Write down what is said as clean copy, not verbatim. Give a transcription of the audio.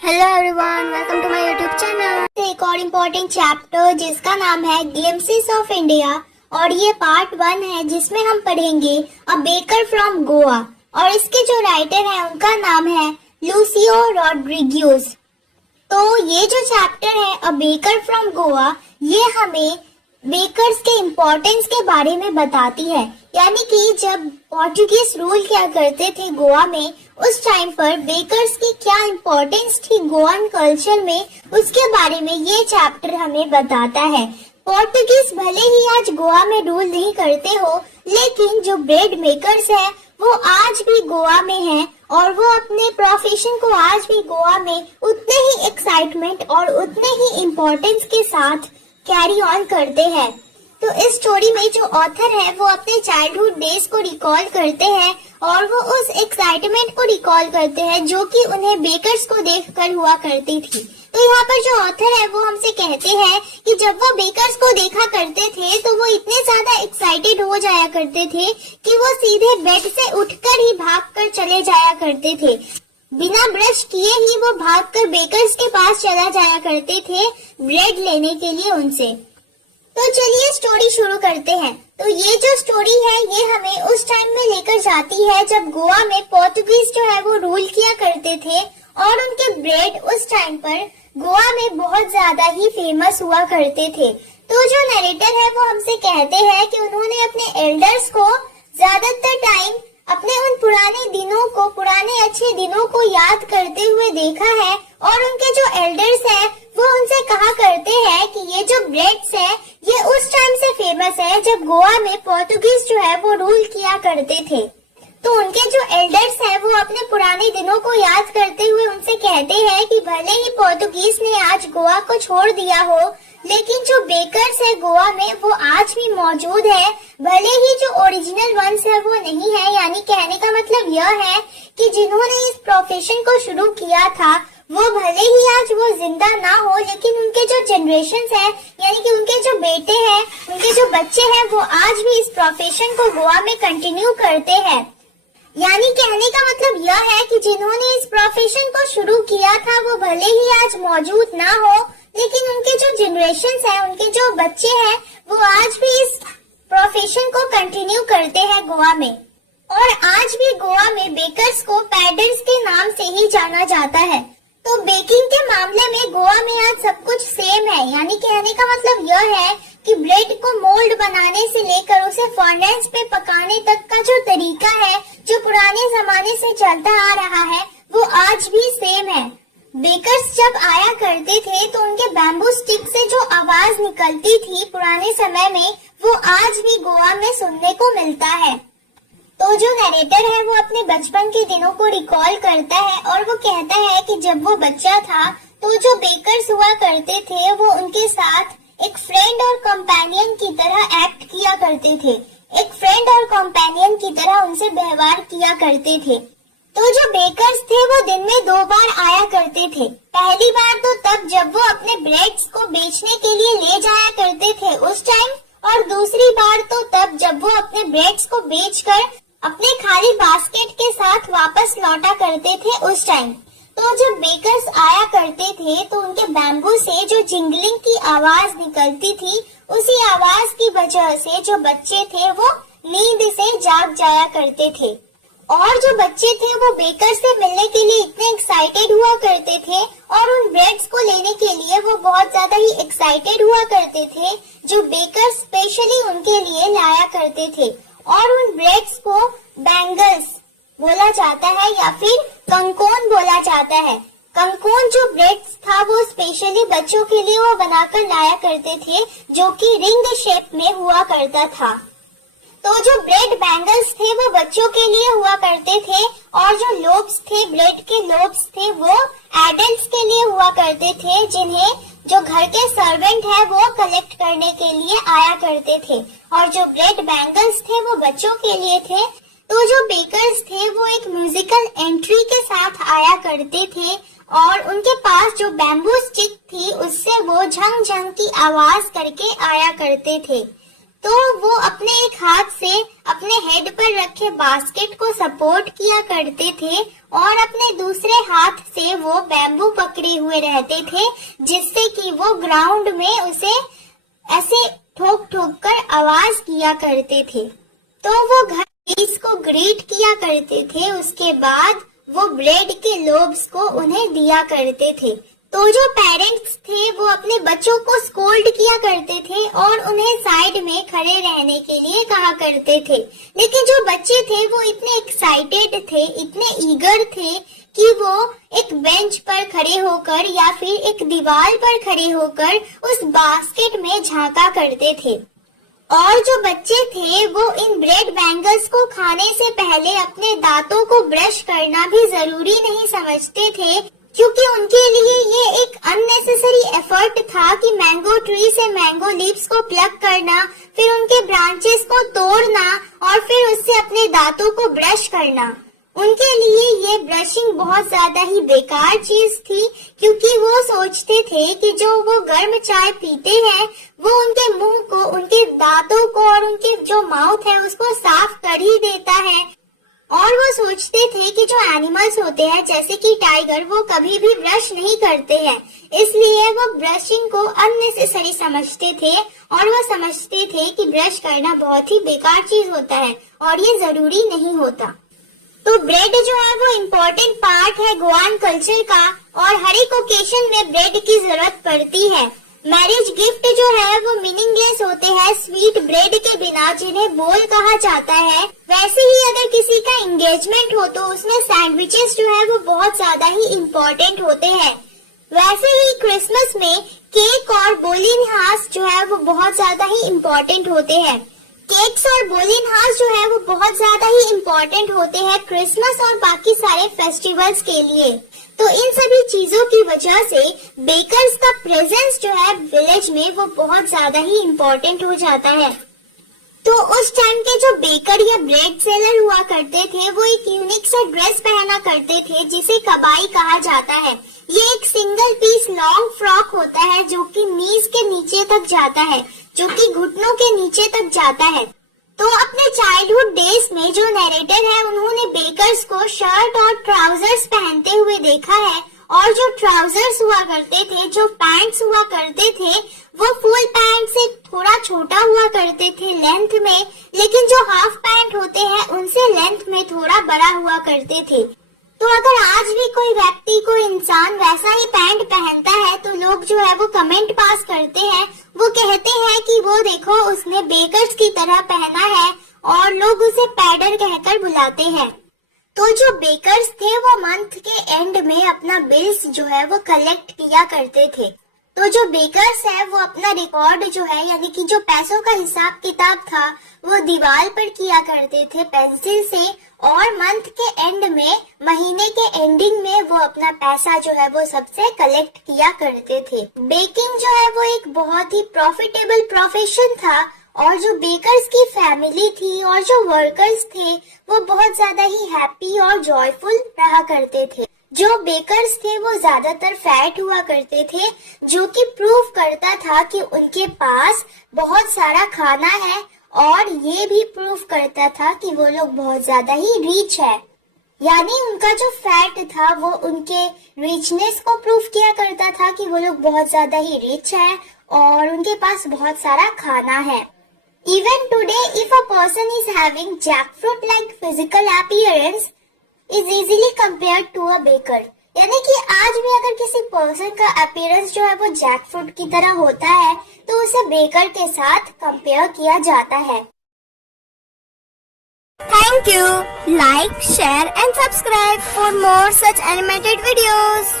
Hello everyone, welcome to my YouTube channel. एक और important chapter जिसका नाम है ग्लिम्पसेस ऑफ इंडिया और ये पार्ट 1 है जिसमें हम पढ़ेंगे अ बेकर फ्रॉम गोवा और इसके जो राइटर है उनका नाम है लूसियो रॉड्रिग्यूज। तो ये जो चैप्टर है अ बेकर फ्रॉम गोवा ये हमें बेकर्स के इम्पोर्टेंस के बारे में बताती है, यानी कि जब पोर्टुगीज रूल किया करते थे गोवा में उस टाइम पर बेकर्स की क्या इम्पोर्टेंस थी गोवन कल्चर में, उसके बारे में ये चैप्टर हमें बताता है। पोर्टुगीज भले ही आज गोवा में रूल नहीं करते हो, लेकिन जो ब्रेड मेकर्स है वो आज भी गोवा में है और वो अपने प्रोफेशन को आज भी गोवा में उतने ही एक्साइटमेंट और उतने ही इम्पोर्टेंस के साथ कैरी ऑन करते हैं। तो इस स्टोरी में जो ऑथर है वो अपने चाइल्डहुड डेज को रिकॉल करते हैं और वो उस एक्साइटमेंट को रिकॉल करते हैं जो कि उन्हें बेकर्स को देखकर हुआ करती थी। तो यहाँ पर जो ऑथर है वो हमसे कहते हैं कि जब वो बेकर्स को देखा करते थे तो वो इतने ज्यादा एक्साइटेड हो जाया करते थे कि वो सीधे बेड से उठकर ही भागकर चले जाया करते थे। बिना ब्रश किए ही वो भागकर बेकर्स के पास चला जाया करते थे ब्रेड लेने के लिए उनसे। तो चलिए स्टोरी शुरू करते हैं। तो ये जो स्टोरी है ये हमें उस टाइम में लेकर जाती है जब गोवा में पोर्टुगीज जो है वो रूल किया करते थे और उनके ब्रेड उस टाइम पर गोवा में बहुत ज्यादा ही फेमस हुआ करते थे। तो जो नरेटर है वो हमसे कहते हैं कि उन्होंने अपने एल्डर्स को ज्यादातर टाइम अपने उन पुराने दिनों को, पुराने अच्छे दिनों को याद करते हुए देखा है और उनके जो एल्डर्स हैं वो उनसे कहा करते हैं कि ये जो ब्रेड्स है ये उस टाइम से फेमस है जब गोवा में पोर्टुगीज जो है वो रूल किया करते थे। तो उनके जो एल्डर्स हैं वो अपने पुराने दिनों को याद करते हुए उनसे कहते हैं कि भले ही पोर्टुगीज ने आज गोवा को छोड़ दिया हो, लेकिन जो बेकर्स है गोवा में वो आज भी मौजूद है। भले ही जो ओरिजिनल वंस है वो नहीं है, यानी कहने का मतलब यह है कि जिन्होंने इस प्रोफेशन को शुरू किया था वो भले ही आज वो जिंदा ना हो, लेकिन उनके जो जनरेशंस है यानी कि उनके जो बेटे हैं, उनके जो बच्चे हैं वो आज भी इस प्रोफेशन को गोवा में कंटिन्यू करते हैं। यानी कहने का मतलब यह है कि जिन्होंने इस प्रोफेशन को शुरू किया था वो भले ही आज मौजूद ना हो, लेकिन उनके जो जनरेशंस है, उनके जो बच्चे हैं वो आज भी इस प्रोफेशन को कंटिन्यू करते हैं गोवा में। और आज भी गोवा में बेकर्स को पैडर्स के नाम से ही जाना जाता है। तो बेकिंग के मामले में गोवा में आज सब कुछ सेम है, यानी कहने का मतलब यह है कि ब्रेड को मोल्ड बनाने से लेकर उसे फर्नेस पे पकाने तक का जो तरीका है जो पुराने जमाने से चलता आ रहा है वो आज भी सेम है। बेकर्स जब आया करते थे तो उनके बैम्बू स्टिक से जो आवाज निकलती थी पुराने समय में वो आज भी गोवा में सुनने को मिलता है। तो जो नरेटर है वो अपने बचपन के दिनों को रिकॉल करता है और वो कहता है कि जब वो बच्चा था तो जो बेकर्स हुआ करते थे वो उनके साथ एक फ्रेंड और कंपेनियन की तरह एक्ट किया करते थे, एक फ्रेंड और कंपेनियन की तरह उनसे व्यवहार किया करते थे। तो जो बेकर्स थे वो दिन में 2 बार आया करते थे। पहली बार तो तब जब वो अपने ब्रेड्स को बेचने के लिए ले जाया करते थे उस टाइम, और दूसरी बार तो तब जब वो अपने ब्रेड्स को बेचकर अपने खाली बास्केट के साथ वापस लौटा करते थे उस टाइम। तो जब बेकर्स आया करते थे तो उनके बैम्बू से जो जिंगलिंग की आवाज निकलती थी उसी आवाज की वजह से जो बच्चे थे वो नींद से जाग जाया करते थे। और जो बच्चे थे वो बेकर से मिलने के लिए इतने एक्साइटेड हुआ करते थे और उन ब्रेड्स को लेने के लिए वो बहुत ज्यादा ही एक्साइटेड हुआ करते थे जो बेकर स्पेशली उनके लिए लाया करते थे। और उन ब्रेड्स को बैंगल्स बोला जाता है या फिर कंकोन बोला जाता है। कंकोन जो ब्रेड्स था वो स्पेशली बच्चों के लिए वो बनाकर लाया करते थे जो कि रिंग शेप में हुआ करता था। तो जो ब्रेड बैंगल्स थे वो बच्चों के लिए हुआ करते थे और जो लोब्स थे, ब्रेड के लोब्स थे वो एडल्ट्स के लिए हुआ करते थे जिन्हें जो घर के सर्वेंट है वो कलेक्ट करने के लिए आया करते थे। और जो ब्रेड बैंगल्स थे वो बच्चों के लिए थे। तो जो बेकर्स थे वो एक म्यूजिकल एंट्री के साथ आया करते थे और उनके पास जो बैम्बू स्टिक थी उससे वो झंग झंग की आवाज करके आया करते थे। तो वो अपने एक हाथ से अपने हेड पर रखे बास्केट को सपोर्ट किया करते थे और अपने दूसरे हाथ से वो बैम्बू पकड़े हुए रहते थे, जिससे कि वो ग्राउंड में उसे ऐसे ठोक ठोक कर आवाज किया करते थे। तो वो घर इसको ग्रीट किया करते थे। उसके बाद वो ब्रेड के लोब्स को उन्हें दिया करते थे। तो जो पेरेंट्स थे वो अपने बच्चों को स्कोल्ड किया करते थे और उन्हें साइड में खड़े रहने के लिए कहा करते थे। लेकिन जो बच्चे थे वो इतने एक्साइटेड थे, इतने ईगर थे कि वो एक बेंच पर खड़े होकर या फिर एक दीवार पर खड़े होकर उस बास्केट में झांका करते थे। और जो बच्चे थे वो इन ब्रेड बैंगल्स को खाने से पहले अपने दांतों को ब्रश करना भी जरूरी नहीं समझते थे, क्योंकि उनके लिए ये एक अननेसेसरी एफर्ट था कि मैंगो ट्री से मैंगो लीव्स को प्लक करना, फिर उनके ब्रांचेस को तोड़ना और फिर उससे अपने दांतों को ब्रश करना। उनके लिए ये ब्रशिंग बहुत ज्यादा ही बेकार चीज थी, क्योंकि वो सोचते थे कि जो वो गर्म चाय पीते हैं वो उनके मुंह को, उनके दांतों को और उनके जो माउथ है उसको साफ कर ही देता है। और वो सोचते थे कि जो एनिमल्स होते हैं जैसे कि टाइगर, वो कभी भी ब्रश नहीं करते हैं, इसलिए वो ब्रशिंग को अननेसेसरी समझते थे और वो समझते थे कि ब्रश करना बहुत ही बेकार चीज होता है और ये जरूरी नहीं होता। तो ब्रेड जो है वो इम्पोर्टेंट पार्ट है गोवान कल्चर का और हर एक ओकेशन में ब्रेड की जरूरत पड़ती है। मैरिज गिफ्ट जो है वो मीनिंगलेस होते हैं स्वीट ब्रेड के बिना, जिन्हें बोल कहा जाता है। वैसे ही अगर किसी का एंगेजमेंट हो तो उसमें सैंडविचेस जो है वो बहुत ज्यादा ही इम्पोर्टेंट होते हैं। वैसे ही क्रिसमस में केक और बोलिनहास जो है वो बहुत ज्यादा ही इम्पोर्टेंट होते हैं। केक्स और बोलिनहास जो है वो बहुत ज्यादा ही इम्पोर्टेंट होते हैं क्रिसमस और बाकी सारे फेस्टिवल्स के लिए। तो इन सभी चीजों की वजह से बेकर्स का प्रेजेंस जो है विलेज में वो बहुत ज्यादा ही इम्पोर्टेंट हो जाता है। तो उस टाइम के जो बेकर या ब्रेड सेलर हुआ करते थे वो एक यूनिक सा ड्रेस पहना करते थे जिसे कबाई कहा जाता है। ये एक सिंगल पीस लॉन्ग फ्रॉक होता है जो कि नीज के नीचे तक जाता है, जो कि घुटनों के नीचे तक जाता है। तो अपने चाइल्डहुड डेज में जो नरेटर है उन्होंने बेकर्स को शर्ट और ट्राउजर्स पहनते हुए देखा है, और जो ट्राउजर्स हुआ करते थे, जो पैंट्स हुआ करते थे, वो फुल पैंट से थोड़ा छोटा हुआ करते थे लेंथ में, लेकिन जो हाफ पैंट होते हैं उनसे लेंथ में थोड़ा बड़ा हुआ करते थे। तो अगर आज भी कोई व्यक्ति, कोई इंसान वैसा ही पैंट पहनता है तो लोग जो है वो कमेंट पास करते हैं, वो कहते हैं कि वो देखो उसने बेकर्स की तरह पहना है, और लोग उसे पैडर कहकर बुलाते हैं। तो जो बेकर्स थे वो मंथ के एंड में अपना बिल्स जो है वो कलेक्ट किया करते थे। तो जो बेकर्स है वो अपना रिकॉर्ड जो है यानी कि जो पैसों का हिसाब किताब था वो दीवार पर किया करते थे पेंसिल से, और मंथ के एंड में, महीने के एंडिंग में वो अपना पैसा जो है वो सबसे कलेक्ट किया करते थे। बेकिंग जो है वो एक बहुत ही प्रॉफिटेबल प्रोफेशन था, और जो बेकर्स की फैमिली थी और जो वर्कर्स थे वो बहुत ज्यादा ही हैप्पी और जॉयफुल रहा करते थे। जो बेकर्स थे वो ज्यादातर फैट हुआ करते थे, जो कि प्रूव करता था कि उनके पास बहुत सारा खाना है, और ये भी प्रूव करता था कि वो लोग बहुत ज्यादा ही रिच है। यानी उनका जो फैट था वो उनके रिचनेस को प्रूव किया करता था कि वो लोग बहुत ज्यादा ही रिच है और उनके पास बहुत सारा खाना है। Even today, if a person is having jackfruit-like physical appearance, is easily compared to a baker. यानी कि आज भी अगर किसी पर्सन का अपीयरेंस जो है वो जैकफ्रूट की तरह होता है तो उसे बेकर के साथ कंपेयर किया जाता है। Thank you. Like, share and subscribe for more such animated videos.